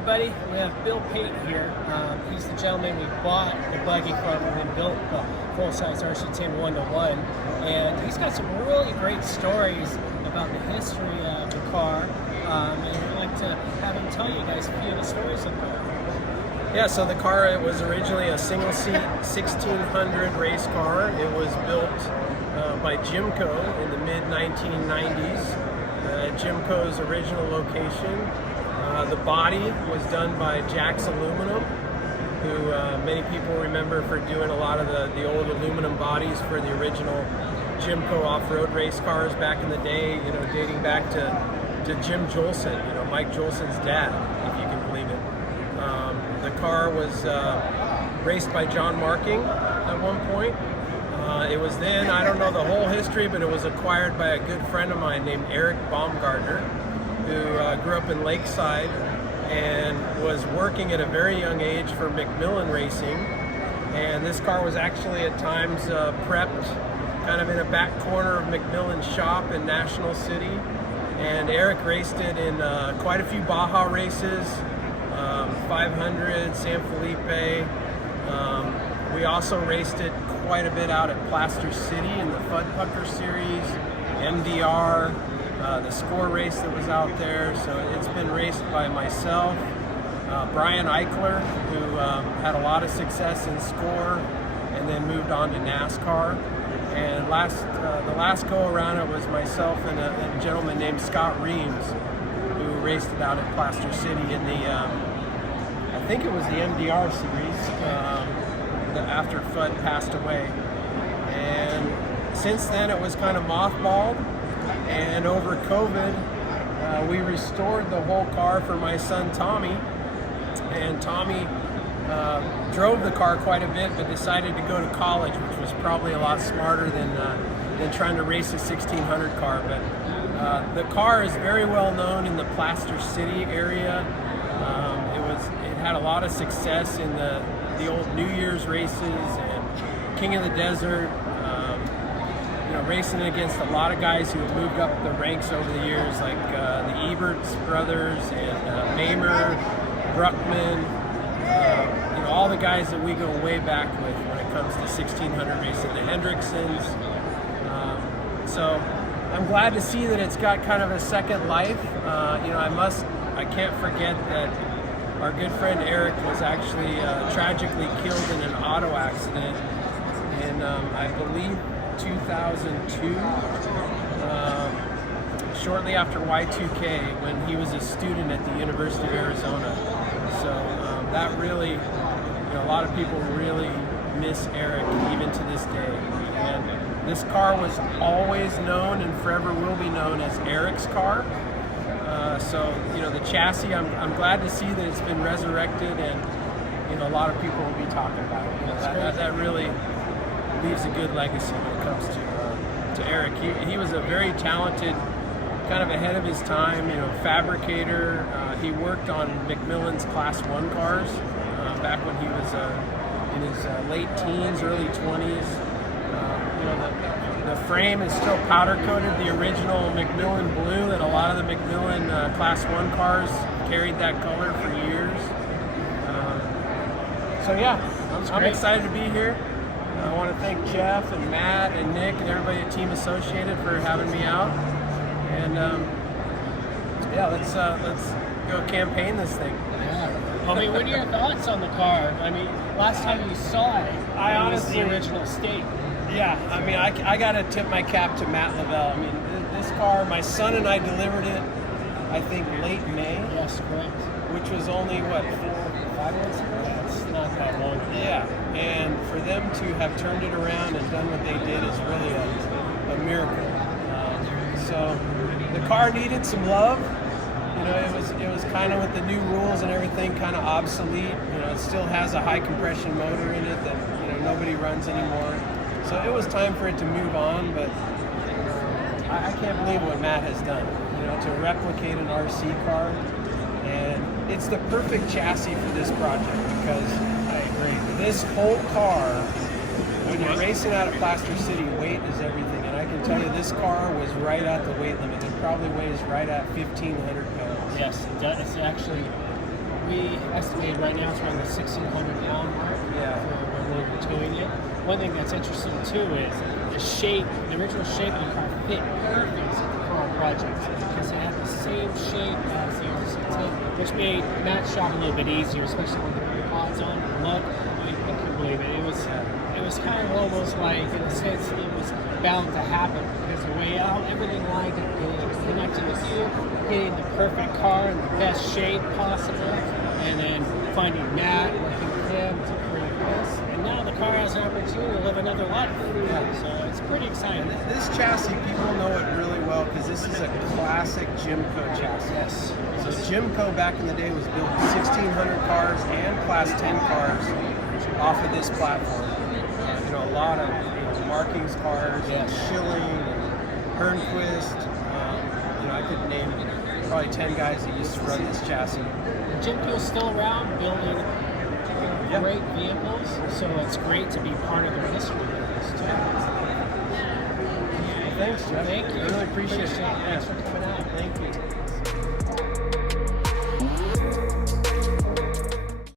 everybody. We have Bill Peyton here. He's the gentleman we bought the buggy from and built the full-size RC10 1-to-1. And he's got some really great stories about the history of the car. And I'd like to have him tell you guys a few of the stories about it. Yeah, so the car, it was originally a single-seat 1600 race car. It was built by JIMCO in the mid-1990s at JIMCO's original location. The body was done by Jack's Aluminum, who many people remember for doing a lot of the old aluminum bodies for the original JIMCO off-road race cars back in the day, you know, dating back to Jim Jolson, you know, Mike Jolson's dad, if you can believe it. The car was raced by John Marking at one point. It was then, I don't know the whole history, but it was acquired by a good friend of mine named Eric Baumgartner, who grew up in Lakeside and was working at a very young age for Macmillan Racing. And this car was actually at times prepped kind of in a back corner of Macmillan's shop in National City. And Eric raced it in quite a few Baja races, 500, San Felipe. We also raced it quite a bit out at Plaster City in the Fudd-Pucker Series, MDR, the Score race that was out there. So it's been raced by myself, Brian Eichler, who had a lot of success in Score and then moved on to NASCAR. And the last go around it was myself and a gentleman named Scott Reams, who raced it out at Plaster City in the, I think it was the MDR series, after Fudd passed away. And since then it was kind of mothballed, and over COVID we restored the whole car for my son Tommy. And Tommy drove the car quite a bit, but decided to go to college, which was probably a lot smarter than trying to race a 1600 car. But the car is very well known in the Plaster City area. It had a lot of success in the old New Year's races and King of the Desert. You know, racing against a lot of guys who have moved up the ranks over the years, like the Eberts brothers and Mamer, Bruckman. You know, all the guys that we go way back with when it comes to 1600 racing, the Hendricksons. So I'm glad to see that it's got kind of a second life. You know, I can't forget that our good friend Eric was actually tragically killed in an auto accident in, I believe, 2002, shortly after Y2K, when he was a student at the University of Arizona. So that really, you know, a lot of people really miss Eric even to this day. And this car was always known and forever will be known as Eric's car. So, you know, the chassis, I'm glad to see that it's been resurrected, and, you know, a lot of people will be talking about it. You know, that really leaves a good legacy when it comes to Eric. He was a very talented, kind of ahead of his time, you know, fabricator. He worked on Macmillan's Class 1 cars back when he was in his late teens, early 20s. You know, the frame is still powder coated, the original Macmillan blue, and a lot of the Macmillan Class 1 cars carried that color for years. So yeah, I'm excited to be here. I want to thank Jeff and Matt and Nick and everybody at Team Associated for having me out. And yeah, let's go campaign this thing. Yeah. I mean, what are your thoughts on the car? I mean, last time you saw it, I honestly, the original state. Yeah, I mean, I got to tip my cap to Matt Lavelle. I mean, this car, my son and I delivered it, I think, late May. Yes, correct. Which was only, what, 4 or 5 months ago? It's not that long. Yeah, and for them to have turned it around and done what they did is really a miracle. So the car needed some love. You know, it was kind of with the new rules and everything kind of obsolete. You know, it still has a high compression motor in it that, you know, nobody runs anymore. So it was time for it to move on, but I can't believe what Matt has done, you know, to replicate an RC car. And it's the perfect chassis for this project, because I agree. This whole car, when you're racing out of Plaster City, weight is everything. And I can tell you this car was right at the weight limit. It probably weighs right at 1,500 pounds. Yes, it's actually we estimated right now it's around the 1,600-pound mark for when we're towing it. One thing that's interesting too is the shape, the original shape of the car fit perfect for our project because it had the same shape as the RC10, which made Matt's shop a little bit easier, especially when the pods on. Look, I couldn't believe it. It was kind of almost like, in a sense, it was bound to happen because the way out, everything lined up good. It was connected with you, getting the perfect car in the best shape possible, and then finding Matt, working with him to create this. And now the car has an opportunity to live another life. So it's pretty exciting. And this chassis, people know it really well because this is a classic JIMCO chassis. Yes. So JIMCO back in the day was building 1,600 cars and Class 10 cars off of this platform. You know, a lot of markings cars, Schilling, and Hernquist. You know, I could name probably 10 guys that used to run this chassis. JIMCO's still around building great vehicles, so it's great to be part of their history with this too. Thanks, Jeff. Thank you. I really appreciate it. Thanks for coming.